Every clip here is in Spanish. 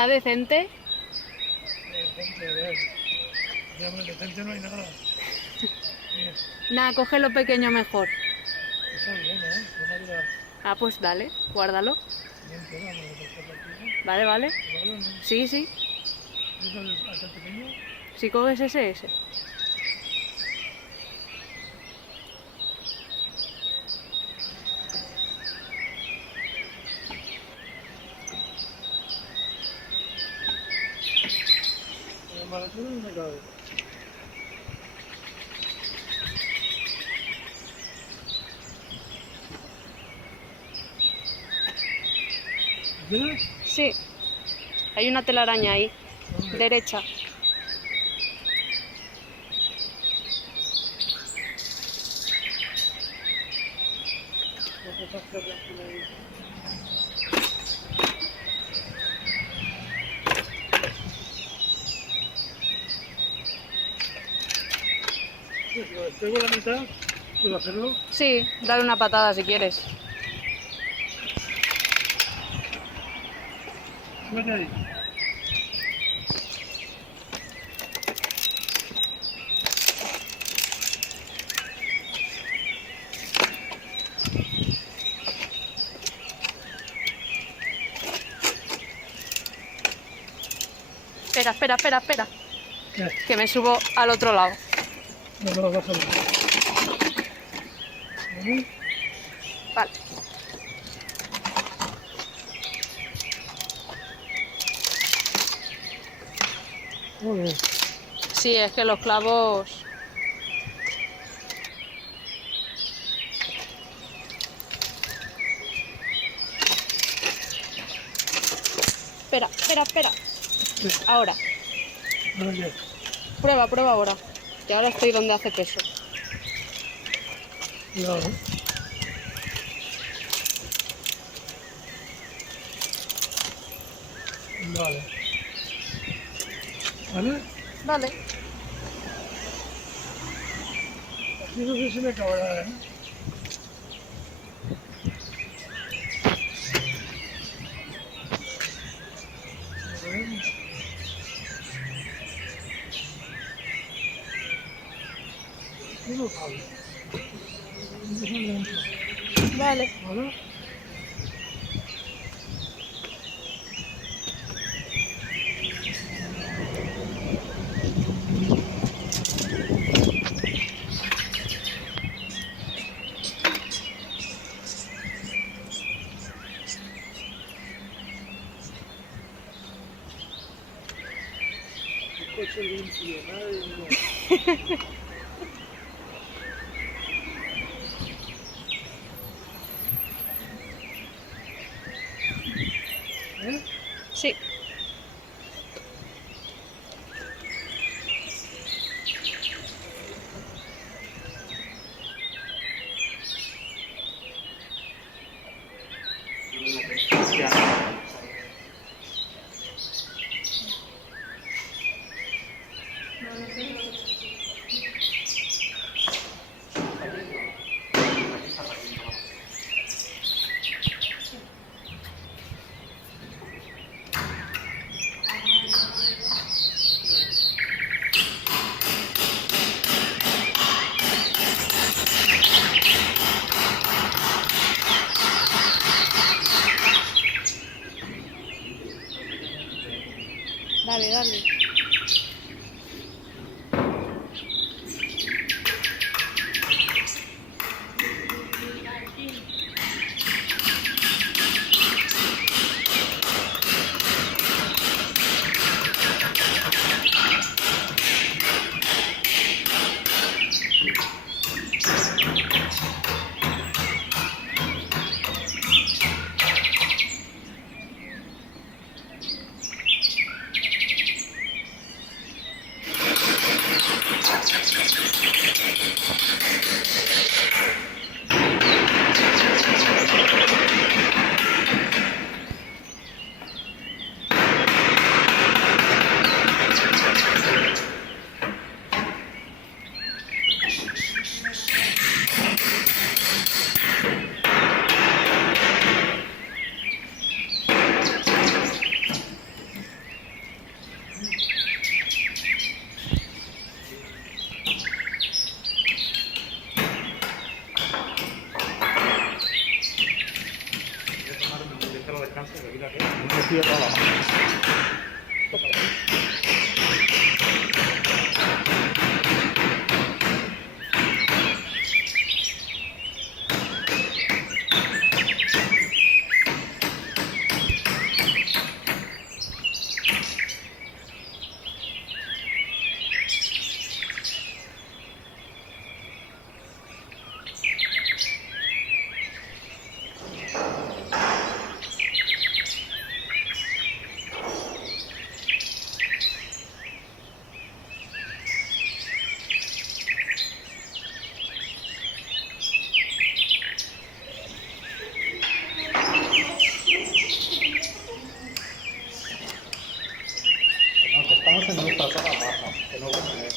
¿Está decente? Decente no hay nada. Nada, coge lo pequeño mejor. Está bien, ¿eh? La madera Ah, pues dale, guárdalo. bien queda, no me pasa aquí. Vale, vale. ¿Vale o no? Sí, sí. ¿Es hasta el pequeño? Si coges ese. La maratón no me cabe. ¿Tienes? Sí. Hay una telaraña ahí. ¿Dónde? Derecha. No te pasas tranquila ahí. Sí, si lo despego la mitad, ¿puedo hacerlo? Sí, dale una patada si quieres. Súbete ahí. Espera. ¿Qué? Que me subo al otro lado. No me lo vas a ver. ¿Vale? Vale. Muy bien. Sí, es que los clavos... Espera. Sí. Ahora. Ahora ya. Prueba ahora. Que ahora estoy donde hace peso. Cuidado, ¿eh? Vale. ¿Vale? Vale. Así no sé si me acabará, ¿eh? A ver. No lo cabe. No sale dentro. Vale. ¿Vale? El coche limpio, madre mía. ¿Eh? Sí. Cierra. No, que estamos en nuestra zona baja, que no ves.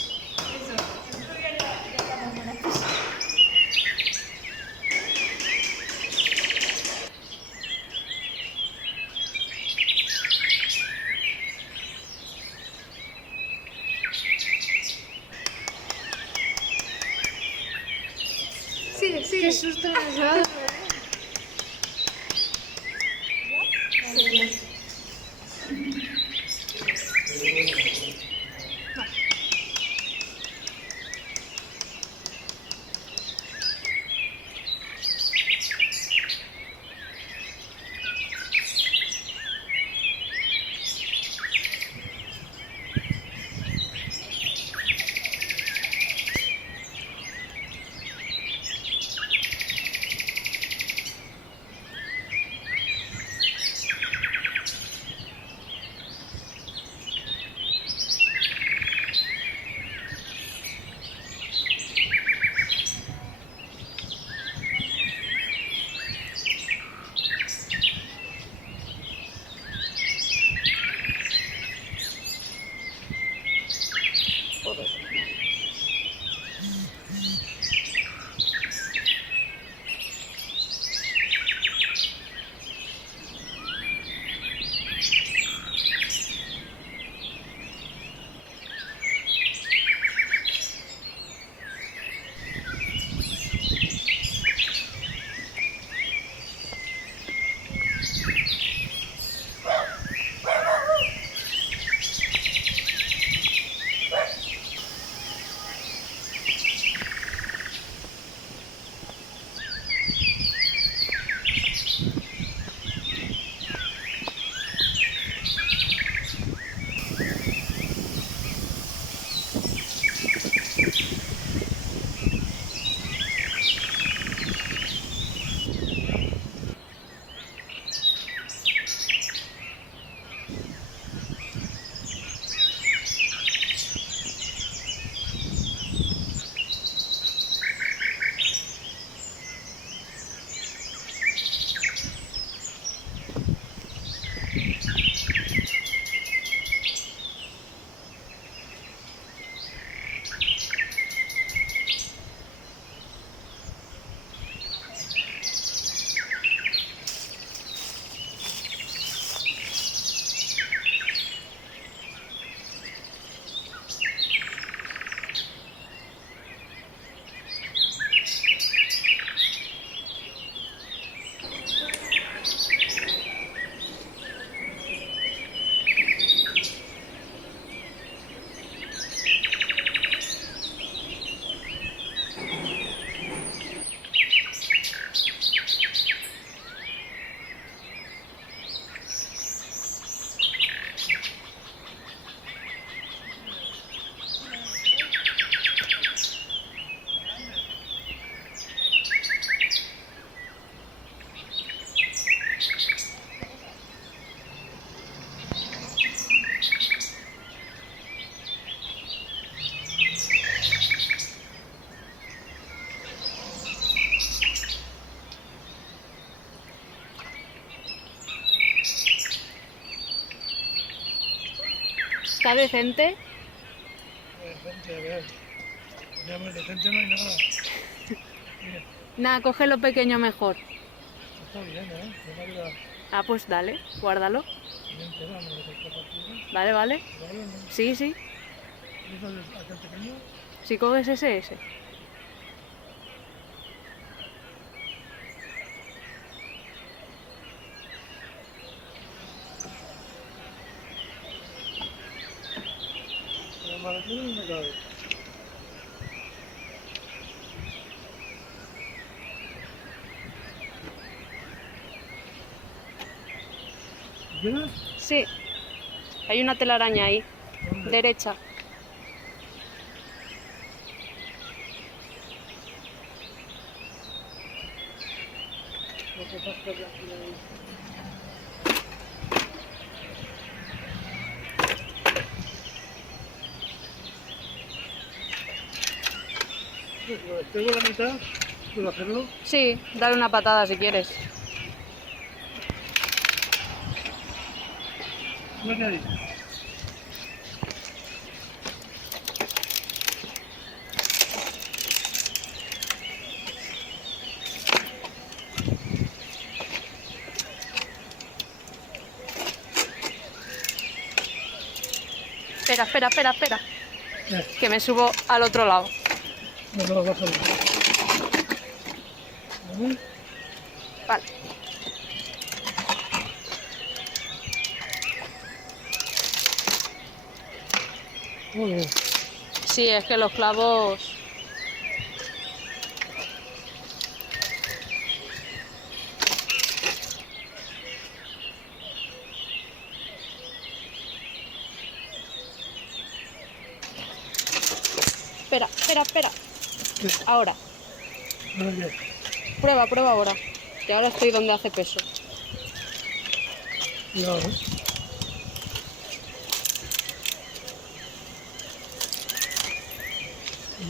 Sí, sí. Qué susto me has dado. Joder. ¿Está decente? Decente, a ver. Ya me decente no hay nada. Bien, Nada, coge lo pequeño mejor. está bien, ¿eh? Me va a ayudar. Ah, pues dale, guárdalo. Bien, queda, no lo que está partido. Vale, vale. Vale, ¿no? Sí, sí. ¿Y eso es aquel pequeño? Si coges ese. No me cabe. ¿Tienes? Sí. Hay una telaraña ahí. ¿Dónde? Derecha. Lo que pasa es que aquí hay- Pues, tengo la mitad, ¿puedo hacerlo? Sí, dale una patada si quieres. Vete ahí. Espera, espera, espera, espera. Eh, Que me subo al otro lado. no me lo vas a ver. ¿Vale? Vale. Muy bien. Sí, es que los clavos... Espera, espera, espera. ¿Qué? Ahora. ¿Ahora qué? Prueba, prueba ahora. Que ahora estoy donde hace peso. Cuidado, ¿eh?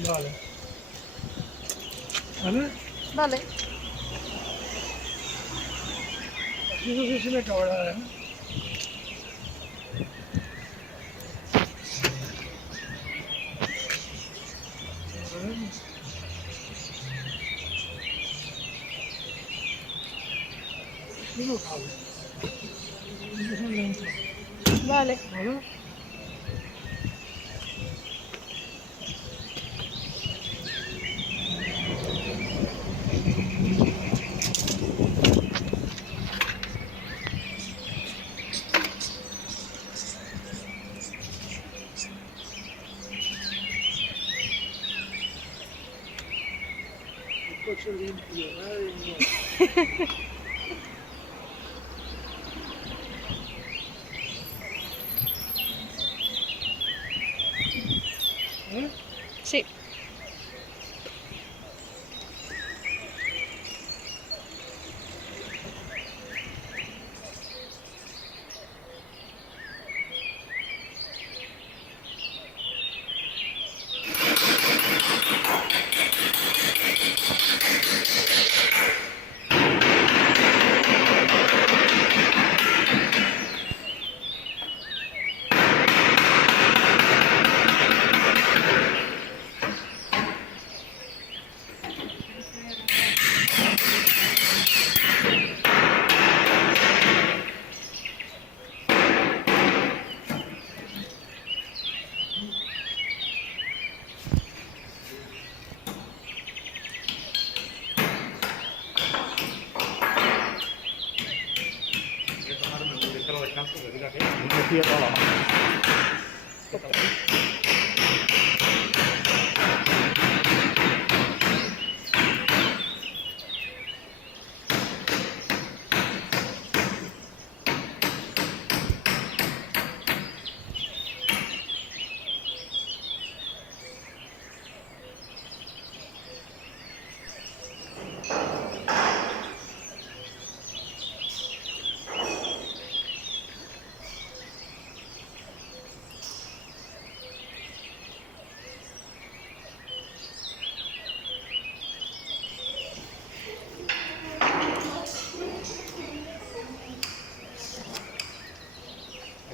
Vale. ¿Vale? Vale. Aquí no sé si me acabará, ¿eh? A ver. Aquí no cabe. Hay que hacerle dentro. Vale. ¿Vale? El coche limpio, madre mía. ¿Eh? Sí.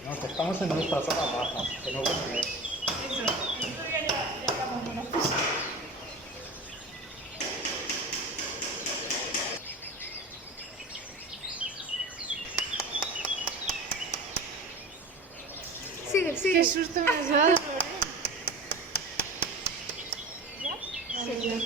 No, que estamos en nuestra zona baja, que no vuelve. Sigue, sigue. Qué susto me has dado. Sí, ya.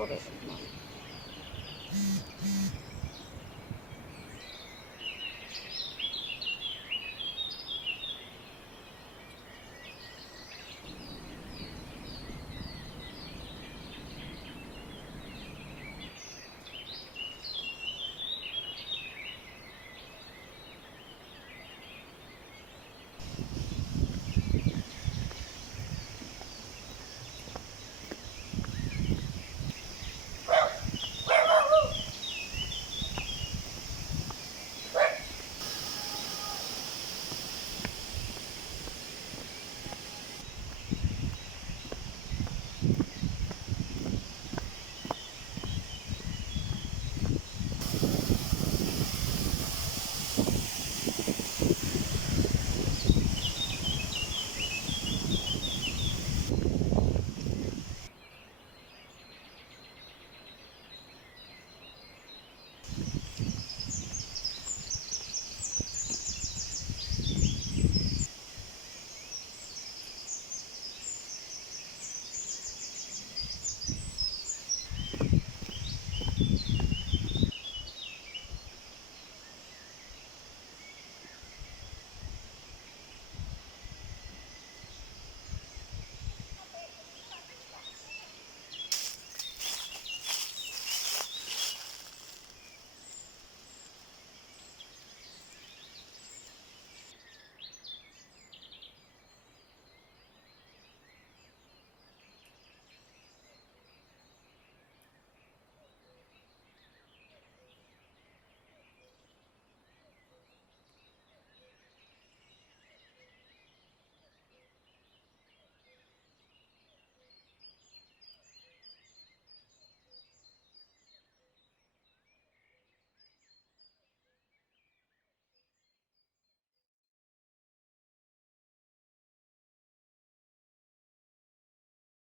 Por eso. Vale.